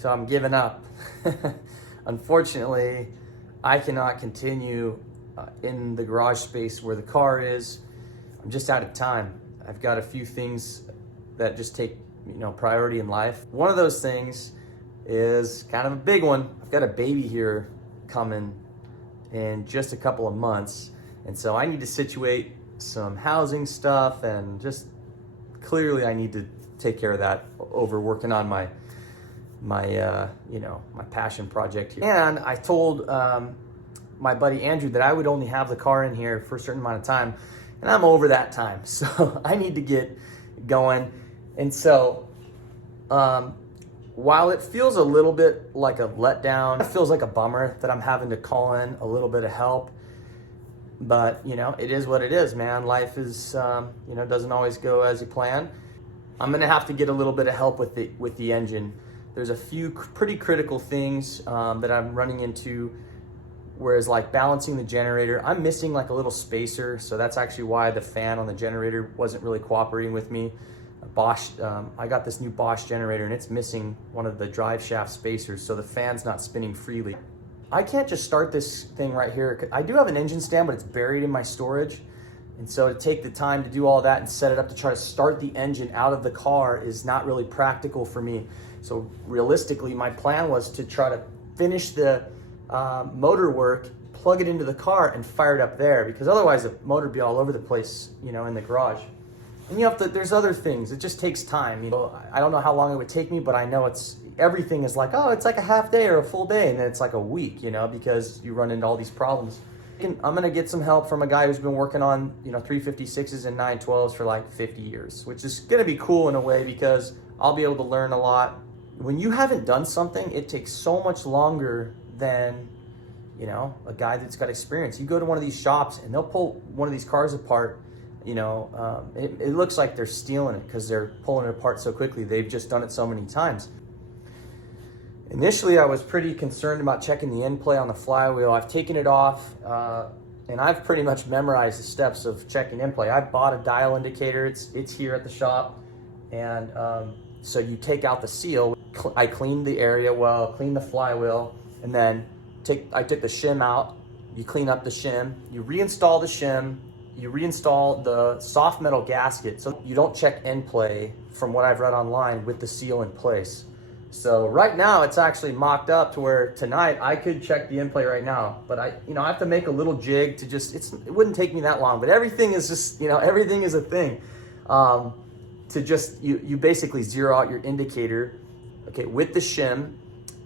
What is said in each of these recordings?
So I'm giving up. Unfortunately, I cannot continue in the garage space where the car is. I'm just out of time. I've got a few things that just take, priority in life. One of those things is kind of a big one. I've got a baby here coming in just a couple of months. And so I need to situate some housing stuff, and just clearly I need to take care of that over working on my passion project here. And I told my buddy Andrew that I would only have the car in here for a certain amount of time, and I'm over that time. So I need to get going. And so while it feels a little bit like a letdown, it feels like a bummer that I'm having to call in a little bit of help. But, it is what it is, man. Life is, doesn't always go as you plan. I'm going to have to get a little bit of help with the engine. There's a few pretty critical things that I'm running into, whereas like balancing the generator, I'm missing like a little spacer. So that's actually why the fan on the generator wasn't really cooperating with me. I got this new Bosch generator, and it's missing one of the drive shaft spacers, so the fan's not spinning freely. I can't just start this thing right here. I do have an engine stand, but it's buried in my storage. And so to take the time to do all that and set it up to try to start the engine out of the car is not really practical for me. So realistically, my plan was to try to finish the motor work, plug it into the car, and fire it up there, because otherwise the motor would be all over the place, in the garage. And there's other things. It just takes time. I don't know how long it would take me, but I know everything is like, it's like a half day or a full day, and then it's like a week, because you run into all these problems. I'm gonna get some help from a guy who's been working on, 356s and 912s for like 50 years, which is gonna be cool in a way, because I'll be able to learn a lot. When you haven't done something, it takes so much longer than, a guy that's got experience. You go to one of these shops and they'll pull one of these cars apart. It looks like they're stealing it because they're pulling it apart so quickly. They've just done it so many times. Initially, I was pretty concerned about checking the end play on the flywheel. I've taken it off, and I've pretty much memorized the steps of checking end play. I bought a dial indicator. It's here at the shop, and so you take out the seal. I cleaned the area well, cleaned the flywheel, and then I took the shim out. You clean up the shim. You reinstall the shim. You reinstall the soft metal gasket, so you don't check end play, from what I've read online, with the seal in place. So right now it's actually mocked up to where tonight I could check the end play right now, but I have to make a little jig to it wouldn't take me that long, but everything is just, everything is a thing. You basically zero out your indicator, okay, with the shim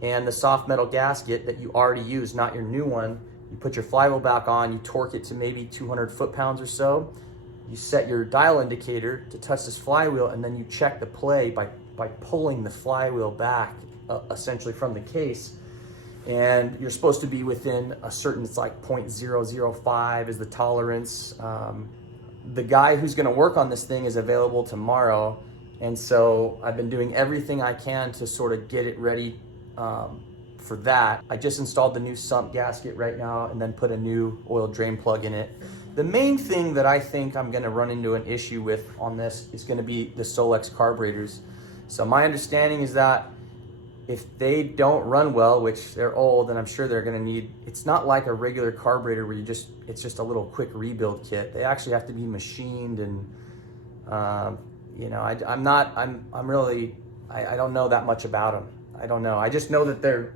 and the soft metal gasket that you already used, not your new one. You put your flywheel back on, you torque it to maybe 200 foot-pounds or so. You set your dial indicator to touch this flywheel, and then you check the play by pulling the flywheel back, essentially from the case. And you're supposed to be within a certain, it's like 0.005 is the tolerance. The guy who's gonna work on this thing is available tomorrow. And so I've been doing everything I can to sort of get it ready for that. I just installed the new sump gasket right now, and then put a new oil drain plug in it. The main thing that I think I'm gonna run into an issue with on this is gonna be the Solex carburetors. So my understanding is that if they don't run well, which they're old, and I'm sure they're gonna need, it's not like a regular carburetor where it's just a little quick rebuild kit. They actually have to be machined, and I don't know that much about them. I don't know. I just know that they're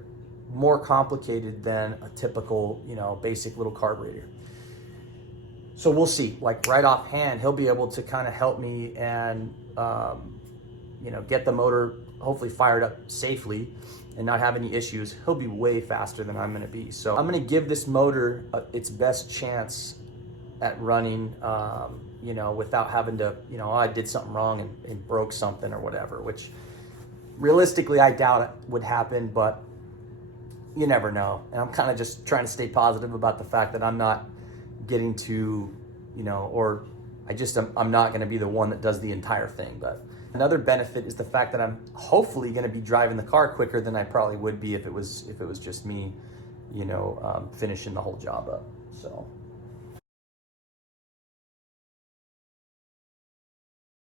more complicated than a typical, basic little carburetor. So we'll see. Like right offhand, he'll be able to kind of help me and, get the motor hopefully fired up safely and not have any issues. He'll be way faster than I'm going to be. So I'm going to give this motor its best chance at running, without having to, I did something wrong and broke something or whatever, which realistically I doubt it would happen, but you never know. And I'm kind of just trying to stay positive about the fact that I'm not getting to, I'm not going to be the one that does the entire thing. But another benefit is the fact that I'm hopefully going to be driving the car quicker than I probably would be if it was just me, finishing the whole job up. So